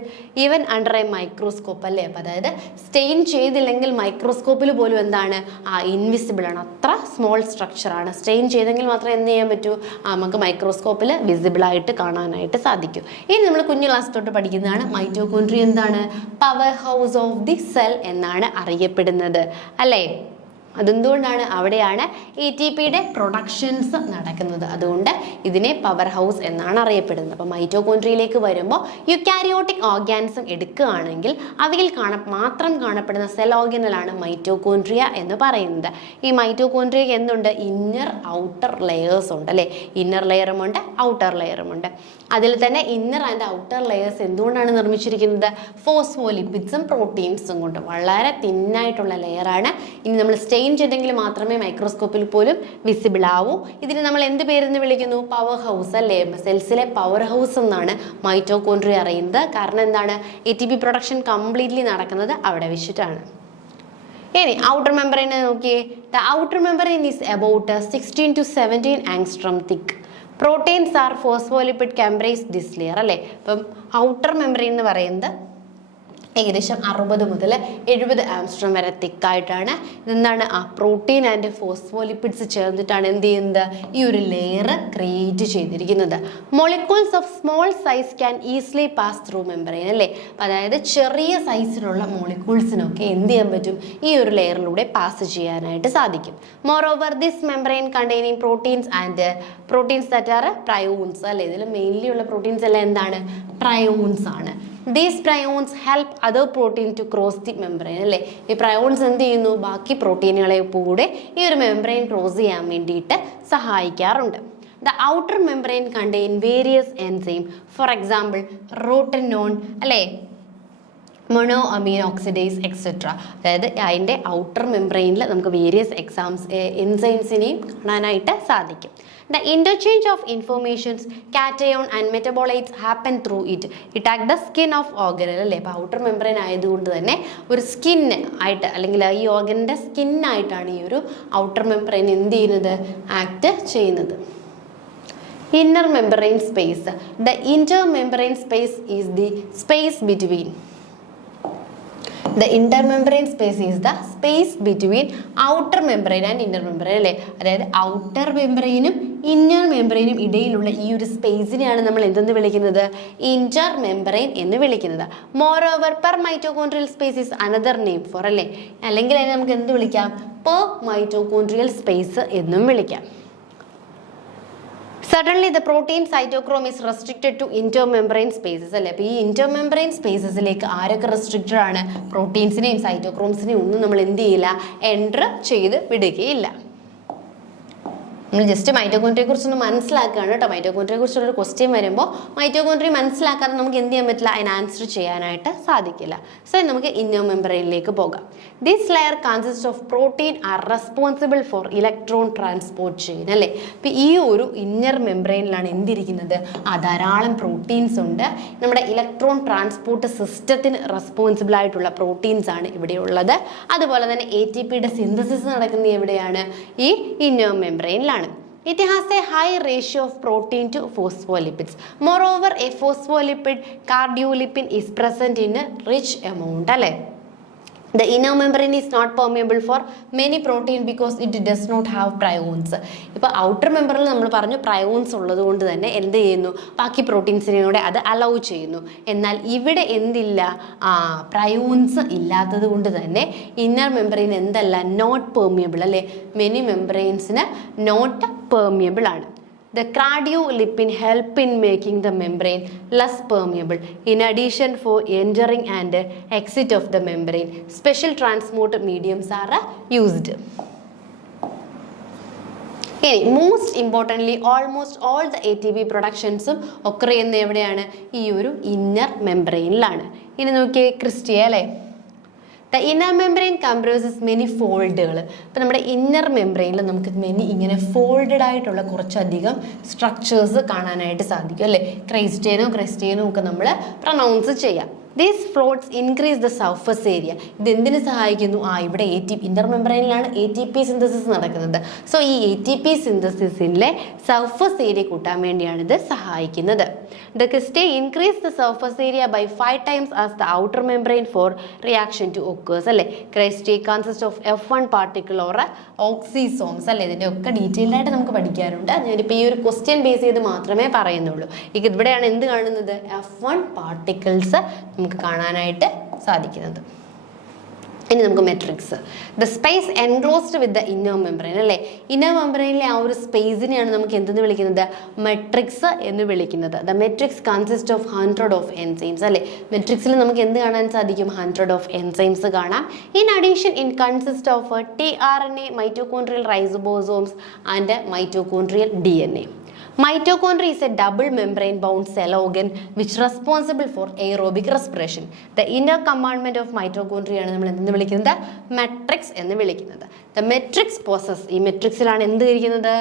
even under a microscope അല്ലേ? അപ്പം അതായത് സ്റ്റെയിൻ ചെയ്തില്ലെങ്കിൽ മൈക്രോസ്കോപ്പിൽ പോലും എന്താണ്? ഇൻവിസിബിൾ ആണ്. അത്ര സ്മോൾ സ്ട്രക്ചറാണ്. സ്റ്റെയിൻ ചെയ്തെങ്കിൽ മാത്രമേ എന്ത് ചെയ്യാൻ പറ്റൂ? നമുക്ക് മൈക്രോസ്കോപ്പിൽ വിസിബിൾ ആയിട്ട് കാണാനായിട്ട് സാധിക്കും. ഇനി നമ്മൾ കുഞ്ഞു ക്ലാസ് തൊട്ട് പഠിക്കുന്നതാണ് മൈറ്റോകോൺട്രിയ എന്താണ്? Power house of the cell എന്നാണ് അറിയപ്പെടുന്നത് അല്ലേ? അതെന്തുകൊണ്ടാണ്? അവിടെയാണ് ATPയുടെ പ്രൊഡക്ഷൻസ് നടക്കുന്നത്. അതുകൊണ്ട് ഇതിനെ പവർ ഹൗസ് എന്നാണ് അറിയപ്പെടുന്നത്. അപ്പോൾ മൈറ്റോകോൺട്രിയയിലേക്ക് വരുമ്പോൾ യുക്കാരിയോട്ടിക് ഓർഗാനിസം എടുക്കുകയാണെങ്കിൽ അവയിൽ മാത്രം കാണപ്പെടുന്ന സെൽ ഓർഗനലാണ് മൈറ്റോകോൺട്രിയ എന്ന് പറയുന്നത്. ഈ മൈറ്റോകോൺട്രിയക്ക് എന്തുണ്ട്? ഇന്നർ ഔട്ടർ ലെയേഴ്സ് ഉണ്ട് അല്ലേ? ഇന്നർ ലെയറുമുണ്ട്, ഔട്ടർ ലെയറുമുണ്ട്. അതിൽ തന്നെ ഇന്നർ ആൻഡ് ഔട്ടർ ലെയേഴ്സ് എന്തുകൊണ്ടാണ് നിർമ്മിച്ചിരിക്കുന്നത്? ഫോസ്ഫോലിപ്പിഡ്സും പ്രോട്ടീൻസും കൊണ്ട്. വളരെ തിന്നായിട്ടുള്ള ലെയറാണ്. ഇനി നമ്മൾ സ്റ്റെയിൻ ചെയ്തെങ്കിൽ മാത്രമേ മൈക്രോസ്കോപ്പിൽ പോലും വിസിബിൾ ആവൂ. ഇതിന് നമ്മൾ എന്ത് പേരെന്ന് വിളിക്കുന്നു? പവർ ഹൗസ് അല്ലേ? സെൽസിലെ പവർ ഹൗസ് എന്നാണ് മൈറ്റോകോൺട്രിയ അറിയുന്നത്. കാരണം എന്താണ്? ATP പ്രൊഡക്ഷൻ കംപ്ലീറ്റ്ലി നടക്കുന്നത് അവിടെ വെച്ചിട്ടാണ്. ഇനി ഔട്ടർ മെമ്പറൈനെ നോക്കിയേ. The outer membrane is about 16 to 17 angstrom thick. Proteins are phospholipid comprise this layer അല്ലേ? അപ്പം ഔട്ടർ മെമ്പറൈൻ എന്ന് പറയുന്നത് ഏകദേശം 60 മുതൽ 70 ആംസ്ട്രോം വരെ തിക്കായിട്ടാണ്. ഇതെന്താണ്? പ്രോട്ടീൻ ആൻഡ് ഫോസ്ഫോലിപ്പിഡ്സ് ചേർന്നിട്ടാണ് എന്ത് ചെയ്യുന്നത്? ഈ ഒരു ലെയർ ക്രിയേറ്റ് ചെയ്തിരിക്കുന്നത്. Molecules of small size can easily pass through membrane അല്ലേ? അതായത് ചെറിയ സൈസിലുള്ള മോളിക്യൂൾസിനൊക്കെ എന്ത് ചെയ്യാൻ പറ്റും? ഈ ഒരു ലെയറിലൂടെ പാസ് ചെയ്യാനായിട്ട് സാധിക്കും. Moreover this membrane containing proteins that are prions അല്ലേ? ഇതിൽ മെയിൻലി ഉള്ള പ്രോട്ടീൻസ് എല്ലാം എന്താണ്? പ്രയോൺസ് ആണ്. These prions help other protein to cross the membrane അല്ലേ? ഈ പ്രയോൺസ് എന്ത് ചെയ്യുന്നു? ബാക്കി പ്രോട്ടീനുകളെ കൂടെ ഈ ഒരു മെംബ്രെയിൻ ക്രോസ് ചെയ്യാൻ വേണ്ടിയിട്ട് സഹായിക്കാറുണ്ട്. The outer membrane contain various enzymes. For example, rotenone അല്ലേ? Mono amino oxidase etcetera. അതായത് അതിൻ്റെ ഔട്ടർ മെംബ്രെയിനിൽ നമുക്ക് വേരിയസ് എൻസൈംസിനെയും കാണാനായിട്ട് സാധിക്കും. The interchange of informations, cation and metabolites happen through it. It acts the skin of organelle അല്ലേ? അപ്പോൾ outer membrane ആയതുകൊണ്ട് തന്നെ ഒരു സ്കിൻ ആയിട്ട്, അല്ലെങ്കിൽ ഈ ഓർഗനിൻ്റെ സ്കിന്നായിട്ടാണ് ഈ ഒരു ഔട്ടർ മെംബ്രെയിൻ എന്ത് ചെയ്യുന്നത്? ആക്ട് ചെയ്യുന്നത്. Inner membrane space. The intermembrane space is the space between. The intermembrane space is the space between outer membrane and inner membrane അല്ലേ? അതായത് ഔട്ടർ മെംബ്രെയിനും ഇന്നർ മെംബ്രെയിനും ഇടയിലുള്ള ഈ ഒരു സ്പേസിനെയാണ് നമ്മൾ എന്തെന്ന് വിളിക്കുന്നത്? ഇന്റർ മെംബ്രെയിൻ എന്ന് വിളിക്കുന്നത്. Moreover per mitochondrial space is another name for അല്ലേ? അല്ലെങ്കിൽ അതിനെ നമുക്ക് എന്ത് വിളിക്കാം? പെർ മൈറ്റോകോൺട്രിയൽ സ്പേസ് എന്നും വിളിക്കാം. Suddenly the protein cytochrome is restricted to intermembrane spaces അല്ലേ? അപ്പോൾ ഈ intermembrane spacesലേക്ക് ആരൊക്കെ റെസ്ട്രിക്റ്റഡ് ആണ്? പ്രോട്ടീൻസിനെയും സൈറ്റോക്രോംസിനെയും ഒന്നും നമ്മൾ എന്ത് ചെയ്യില്ല? എൻറ്റർ ചെയ്ത് വിടുകയില്ല. നമ്മൾ ജസ്റ്റ് മൈറ്റോകോൺട്രിയെ കുറിച്ചൊന്ന് മനസ്സിലാക്കുകയാണ് കേട്ടോ. മൈറ്റോകോൺട്രിയെ കുറിച്ചുള്ളൊരു ക്വസ്റ്റ്യൻ വരുമ്പോൾ മൈറ്റോകോൺട്രി മനസ്സിലാക്കാതെ നമുക്ക് എന്ത് ചെയ്യാൻ പറ്റില്ല, അതിന് ആൻസർ ചെയ്യാനായിട്ട് സാധിക്കില്ല. സോ നമുക്ക് ഇന്നർ മെംബ്രെയിനിലേക്ക് പോകാം. This layer consist of protein are responsible for electron transport chain അല്ലേ. അപ്പം ഈ ഒരു ഇന്നർ മെംബ്രെയിനിലാണ് എന്തിരിക്കുന്നത്, ധാരാളം പ്രോട്ടീൻസ് ഉണ്ട്. നമ്മുടെ ഇലക്ട്രോൺ ട്രാൻസ്പോർട്ട് സിസ്റ്റത്തിന് റെസ്പോൺസിബിൾ ആയിട്ടുള്ള പ്രോട്ടീൻസ് ആണ് ഇവിടെ ഉള്ളത്. അതുപോലെ തന്നെ ATPയുടെ സിന്തസിസ് നടക്കുന്നത് എവിടെയാണ്, ഈ inner മെംബ്രെയിനിലാണ്. It has a high ratio of protein to phospholipids. Moreover, a phospholipid cardiolipin is present in a rich amount അല്ലേ. The inner membrane is not permeable for many protein because it does not have prions. ഇപ്പോൾ outer മെമ്പറിൽ നമ്മൾ പറഞ്ഞു prions ഉള്ളത് കൊണ്ട് തന്നെ എന്ത് ചെയ്യുന്നു, ബാക്കി പ്രോട്ടീൻസിനൂടെ അത് അലൗ ചെയ്യുന്നു. എന്നാൽ ഇവിടെ എന്തില്ല, പ്രയോൺസ് ഇല്ലാത്തത് കൊണ്ട് തന്നെ ഇന്നർ മെമ്പറിൻ എന്തല്ല, നോട്ട് പെർമിയബിൾ അല്ലേ. മെനി മെമ്പറൈൻസിന് നോട്ട് പെർമിയബിൾ ആണ്. The cardiolipin help in making the membrane less permeable. In addition, for entering and exit of the membrane, special transport mediums are used. Most importantly, almost all the ATP productions occur ചെയ്യുന്നത് എവിടെയാണ്, ഈ ഒരു inner മെംബ്രെയിനിലാണ്. ഇനി നോക്കിയേ Christia അല്ലേ. The inner membrane comprises many ഫോൾഡുകൾ. ഇപ്പം നമ്മുടെ inner മെംബ്രെയിനിൽ നമുക്ക് മെനി ഇങ്ങനെ ഫോൾഡഡ് ആയിട്ടുള്ള കുറച്ചധികം സ്ട്രക്ചേഴ്സ് കാണാനായിട്ട് സാധിക്കും അല്ലേ. ക്രൈസ്റ്റേനോ ഒക്കെ നമ്മൾ പ്രൊനൗൺസ് ചെയ്യാം. These floats increase the surface area. ഇത് എന്തിനു സഹായിക്കുന്നു, ഇവിടെ ഇന്നർ മെംബ്രെയിനിലാണ് ATP സിന്തസിസ് നടക്കുന്നത്. സോ ഈ ATP സിന്തസിസിലെ സർഫസ് ഏരിയ കൂട്ടാൻ വേണ്ടിയാണ് ഇത് സഹായിക്കുന്നത്. The cristae increase the surface area by 5 times as the outer membrane for reaction to occurs അല്ലേ. Cristae consists of F1 particle or oxysomes അല്ലേ. ഇതിൻ്റെ ഒക്കെ ഡീറ്റെയിൽഡ് ആയിട്ട് നമുക്ക് പഠിക്കാറുണ്ട്. ഞാനിപ്പോൾ ഈ ഒരു ക്വസ്റ്റ്യൻ ബേസ് ചെയ്ത് മാത്രമേ പറയുന്നുള്ളൂ. ഇവിടെയാണ് എന്ത് കാണുന്നത്, F1 പാർട്ടിക്കിൾസ് നമുക്ക് കാണാനായിട്ട് സാധിക്കുന്നത്. ഇനി നമുക്ക് matrix. The space enclosed with the inner membrane അല്ലേ. ഇന്നർ മെംബ്രെയിനിലെ ആ ഒരു സ്പേസിനെയാണ് നമുക്ക് എന്തെന്ന് വിളിക്കുന്നത്, മെട്രിക്സ് എന്ന് വിളിക്കുന്നത്. The matrix consist of 100 of enzymes അല്ലേ. മെട്രിക്സിൽ നമുക്ക് എന്ത് കാണാൻ സാധിക്കും, 100 ഓഫ് എൻസൈംസ് കാണാം. In addition in consist of tRNA, mitochondrial ribosomes and mitochondrial DNA. Mitochondria is a double membrane bound cell organ which is responsible for aerobic respiration. The inner compartment of mitochondria ആണ് നമ്മൾ എന്തെന്ന് വിളിക്കുന്നത്, matrix എന്ന് വിളിക്കുന്നത്. The matrix possess, ഈ മെട്രിക്സിലാണ് എന്ത് ഇരിക്കുന്നത്,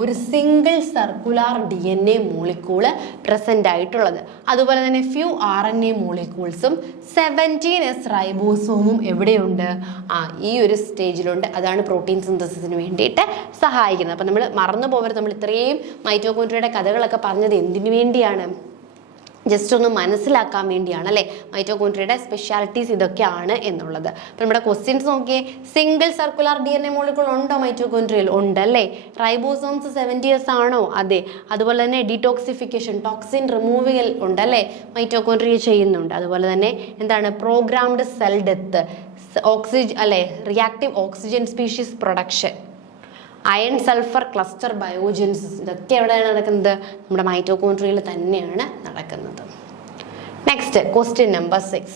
ഒരു single circular DNA molecule present ആയിട്ടുള്ളത്. അതുപോലെ തന്നെ ഫ്യൂ RNA മോളിക്യൂൾസും 17S റൈബോസോമും എവിടെയുണ്ട്, ഈ ഒരു സ്റ്റേജിലുണ്ട്. അതാണ് പ്രോട്ടീൻ സിന്തസിസിന് വേണ്ടിയിട്ട് സഹായിക്കുന്നത്. അപ്പം നമ്മൾ മറന്നു പോകരുത്, നമ്മൾ ഇത്രയും മൈറ്റോകോൺട്രിയയുടെ കഥകളൊക്കെ പറഞ്ഞത് എന്തിനു വേണ്ടിയാണ്, ജസ്റ്റ് ഒന്ന് മനസ്സിലാക്കാൻ വേണ്ടിയാണ് അല്ലേ. മൈറ്റോകോൺട്രിയയുടെ സ്പെഷ്യാലിറ്റീസ് ഇതൊക്കെയാണ് എന്നുള്ളത്. അപ്പം നമ്മുടെ ക്വസ്റ്റ്യൻസ് നോക്കിയേ, സിംഗിൾ സർക്കുലാർ DNA മോളിക്യൂൾ ഉണ്ടോ മൈറ്റോകോൺട്രിയയിൽ, ഉണ്ടല്ലേ. റൈബോസോംസ് 70S ആണോ, അതെ. അതുപോലെ തന്നെ ഡീടോക്സിഫിക്കേഷൻ, ടോക്സിൻ റിമൂവൽ ഉണ്ടല്ലേ, മൈറ്റോകോൺട്രിയ ചെയ്യുന്നുണ്ട്. അതുപോലെ തന്നെ എന്താണ്, programmed cell death, reactive oxygen species production, iron sulphur cluster biogenesis, ഇതൊക്കെ എവിടെയാണ് നടക്കുന്നത്, നമ്മുടെ മൈറ്റോകോൺട്രിയയിൽ തന്നെയാണ് നടക്കുന്നത്. Next question number 6.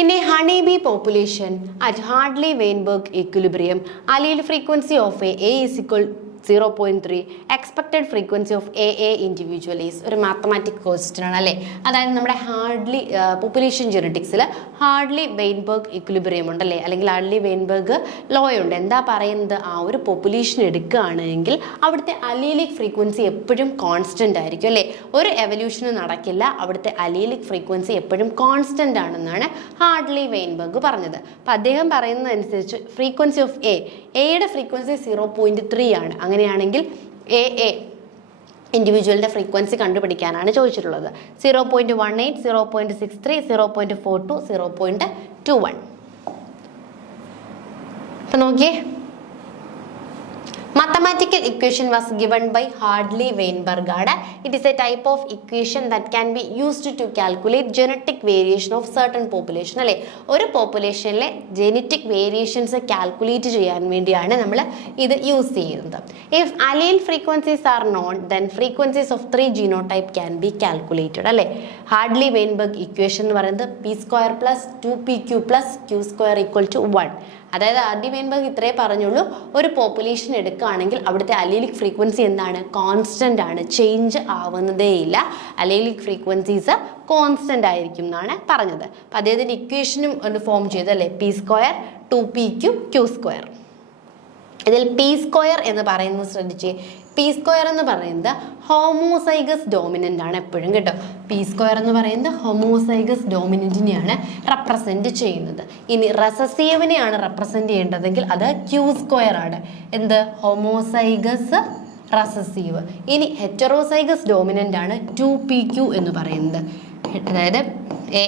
In a honeybee population at Hartley-Weinberg equilibrium, allele frequency of A is equal 0.3, expected frequency of AA individual is ഒരു mathematic question ആണ് അല്ലേ. അതായത് നമ്മുടെ ഹാർഡ്ലി പോപ്പുലേഷൻ ജെനറ്റിക്സിൽ ഹാർഡ്ലി വെയിൻബർഗ് ഇക്വിലിബ്രിയം ഉണ്ടല്ലേ, അല്ലെങ്കിൽ ഹാർഡ്ലി വെയിൻബർഗ് ലോ ഉണ്ട്. എന്താ പറയുന്നത്, ഒരു പോപ്പുലേഷൻ എടുക്കുകയാണെങ്കിൽ അവിടുത്തെ അലീലിക് ഫ്രീക്വൻസി എപ്പോഴും കോൺസ്റ്റന്റ് ആയിരിക്കും അല്ലേ. ഒരു എവല്യൂഷനും നടക്കില്ല, അവിടുത്തെ അലീലിക് ഫ്രീക്വൻസി എപ്പോഴും കോൺസ്റ്റന്റ് ആണെന്നാണ് ഹാർഡ്ലി വെയിൻബർഗ് പറഞ്ഞത്. അപ്പം അദ്ദേഹം പറയുന്നതനുസരിച്ച് ഫ്രീക്വൻസി ഓഫ് എയുടെ ഫ്രീക്വൻസി 0.3 ആണ്. അങ്ങനെയാണെങ്കിൽ AA ഇൻഡിവിജ്വലിൻ്റെ ഫ്രീക്വൻസി കണ്ടുപിടിക്കാനാണ് ചോദിച്ചിട്ടുള്ളത്. 0.18, 0.63, 0.42, 0.21. അപ്പം നോക്കിയേ, mathematical equation was given by Hartley-Weinberg. It is a type of equation that can be used to calculate genetic variation of certain population അല്ലേ. ഒരു പോപ്പുലേഷനിലെ ജെനറ്റിക് വേരിയേഷൻസ് കാൽക്കുലേറ്റ് ചെയ്യാൻ വേണ്ടിയാണ് നമ്മൾ ഇത് യൂസ് ചെയ്യുന്നത്. If allele frequencies are known, then frequencies of 3 genotype can be calculated അല്ലേ. Hardy Weinberg equation എന്ന് പറയുന്നത് P² + 2PQ + Q² = 1. അതായത് ആർ ഡി വെയിൻബർഗ് ഇത്രേ പറഞ്ഞുള്ളൂ, ഒരു പോപ്പുലേഷൻ എടുക്കുകയാണെങ്കിൽ അവിടുത്തെ അലീലിക് ഫ്രീക്വൻസി എന്താണ്? കോൺസ്റ്റന്റ് ആണ്, ചേഞ്ച് ആവുന്നതേയില്ല. അലീലിക് ഫ്രീക്വൻസീസ് കോൺസ്റ്റന്റ് ആയിരിക്കും എന്നാണ് പറഞ്ഞത്. അപ്പം അദ്ദേഹത്തിൻ്റെ ഇക്വേഷനും ഒന്ന് ഫോം ചെയ്തു അല്ലേ, P square 2pq q square. ഇതിൽ പി സ്ക്വയർ എന്ന് പറയുന്നത് ശ്രദ്ധിച്ചേ, പി സ്ക്വയർ എന്ന് പറയുന്നത് ഹോമോസൈഗസ് ഡോമിനൻ്റ് ആണ് എപ്പോഴും കേട്ടോ. പി സ്ക്വയർ എന്ന് പറയുന്നത് ഹോമോസൈഗസ് ഡോമിനൻറ്റിനെയാണ് റെപ്രസെൻറ്റ് ചെയ്യുന്നത്. ഇനി റെസസീവിനെയാണ് റെപ്രസെൻറ്റ് ചെയ്യേണ്ടതെങ്കിൽ അത് ക്യൂ സ്ക്വയർ ആണ്. എന്ത്? Homozygous recessive. ഇനി ഹെറ്ററോസൈഗസ് ഡോമിനൻ്റ് ആണ് 2pq എന്ന് പറയുന്നത്. അതായത് എ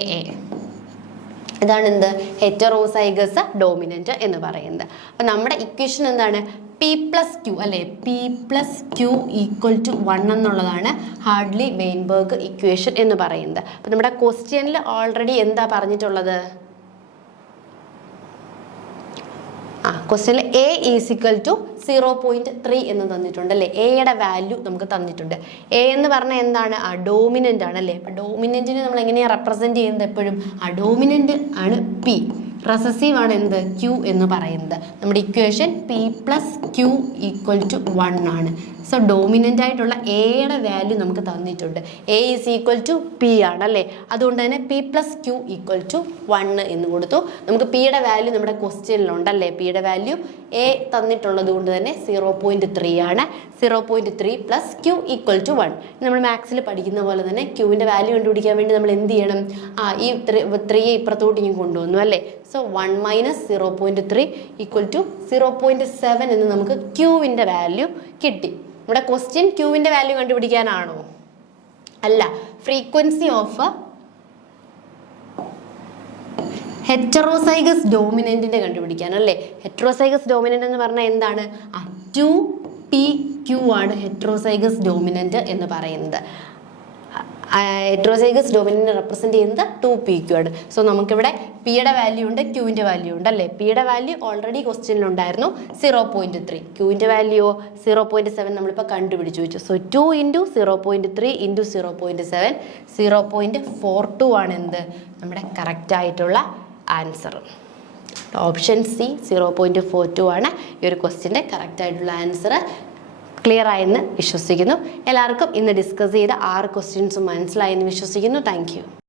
ഇതാണ് എന്ത്? ഹെറ്ററോസൈഗസ് ഡോമിനൻ്റ് എന്ന് പറയുന്നത്. അപ്പം നമ്മുടെ ഇക്വേഷൻ എന്താണ്? പി പ്ലസ് ക്യൂ അല്ലേ, p plus q equal to 1 എന്നുള്ളതാണ് ഹാർഡ്ലി വെയിൻബർഗ് ഇക്വേഷൻ എന്ന് പറയുന്നത്. അപ്പം നമ്മുടെ ക്വസ്റ്റ്യനിൽ ഓൾറെഡി എന്താ പറഞ്ഞിട്ടുള്ളത്? ക്വസ്റ്റ്യനിൽ എ ഈസിക്കൽ ടു 0.3 എന്ന് തന്നിട്ടുണ്ട് അല്ലേ. എയുടെ വാല്യൂ നമുക്ക് തന്നിട്ടുണ്ട്. എ എന്ന് പറഞ്ഞാൽ എന്താണ്? ഡോമിനൻ്റ് ആണ് അല്ലേ. അപ്പം ഡോമിനൻറ്റിനെ നമ്മൾ എങ്ങനെയാണ് റെപ്രസെൻറ്റ് ചെയ്യുന്നത്? എപ്പോഴും ഡോമിനൻ്റ് ആണ് പി, റെസസീവ് ആണ് എന്ത്? ക്യൂ എന്ന് പറയുന്നത്. നമ്മുടെ equation p plus q equal to 1 ആണ്. സോ ഡോമിനൻ്റ് ആയിട്ടുള്ള എയുടെ വാല്യൂ നമുക്ക് തന്നിട്ടുണ്ട്. A is equal to p ആണ് അല്ലേ. അതുകൊണ്ട് തന്നെ p plus q equal to 1 എന്ന് കൊടുത്തു. നമുക്ക് പിയുടെ വാല്യൂ നമ്മുടെ ക്വസ്റ്റ്യനിലുണ്ടല്ലേ. പിയുടെ വാല്യൂ എ തന്നിട്ടുള്ളത് കൊണ്ട് തന്നെ 0.3 ആണ്. 0.3 പ്ലസ് ക്യൂ ഈക്വൽ ടു 1. നമ്മൾ മാത്സിൽ പഠിക്കുന്ന പോലെ തന്നെ ക്യൂവിൻ്റെ വാല്യൂ കണ്ടുപിടിക്കാൻ വേണ്ടി നമ്മൾ എന്ത് ചെയ്യണം? ഈ 3 ഇപ്പുറത്തോട്ട് ഇങ്ങനെ കൊണ്ടുവന്നു അല്ലേ. സോ 1 മൈനസ് 0.3 ഈക്വൽ ടു 0.7 എന്ന് നമുക്ക് ക്യൂവിൻ്റെ വാല്യൂ കിട്ടി. നമ്മുടെ ക്വസ്റ്റ്യൻ ക്യൂവിൻ്റെ വാല്യൂ കണ്ടുപിടിക്കാനാണോ? അല്ല, ഫ്രീക്വൻസി ഓഫ് ഹെറ്ററോസൈഗസ് ഡോമിനൻറ്റിൻ്റെ കണ്ടുപിടിക്കാനല്ലേ. ഹെറ്ററോസൈഗസ് ഡോമിനൻ്റ് എന്ന് പറഞ്ഞാൽ എന്താണ്? 2pq ആണ് ഹെറ്ററോസൈഗസ് ഡോമിനൻ്റ് എന്ന് പറയുന്നത്. ഹെറ്ററോസൈഗസ് ഡോമിനൻ്റ് റെപ്രസെൻറ്റ് ചെയ്യുന്നത് 2pq ആണ്. സോ നമുക്കിവിടെ പിയുടെ വാല്യൂ ഉണ്ട്, ക്യൂവിൻ്റെ വാല്യൂ ഉണ്ട് അല്ലേ. പിയുടെ വാല്യൂ ഓൾറെഡി ക്വസ്റ്റ്യനിലുണ്ടായിരുന്നു 0.3, ക്യൂവിൻ്റെ വാല്യൂ 0.7 നമ്മളിപ്പോൾ കണ്ടുപിടിച്ചു വെച്ചു. സോ 2 × 0.3 × 0.7 0.42 ആണ് എന്ത്? നമ്മുടെ കറക്റ്റായിട്ടുള്ള ആൻസർ. ഓപ്ഷൻ സി 0.42 ആണ് ഈ ഒരു ക്വസ്റ്റ്യൻ്റെ കറക്റ്റായിട്ടുള്ള ആൻസർ. ക്ലിയർ ആയെന്ന് വിശ്വസിക്കുന്നു. എല്ലാവർക്കും ഇന്ന് ഡിസ്കസ് ചെയ്ത 6 ക്വസ്റ്റ്യൻസും മനസ്സിലായെന്ന് വിശ്വസിക്കുന്നു. Thank you.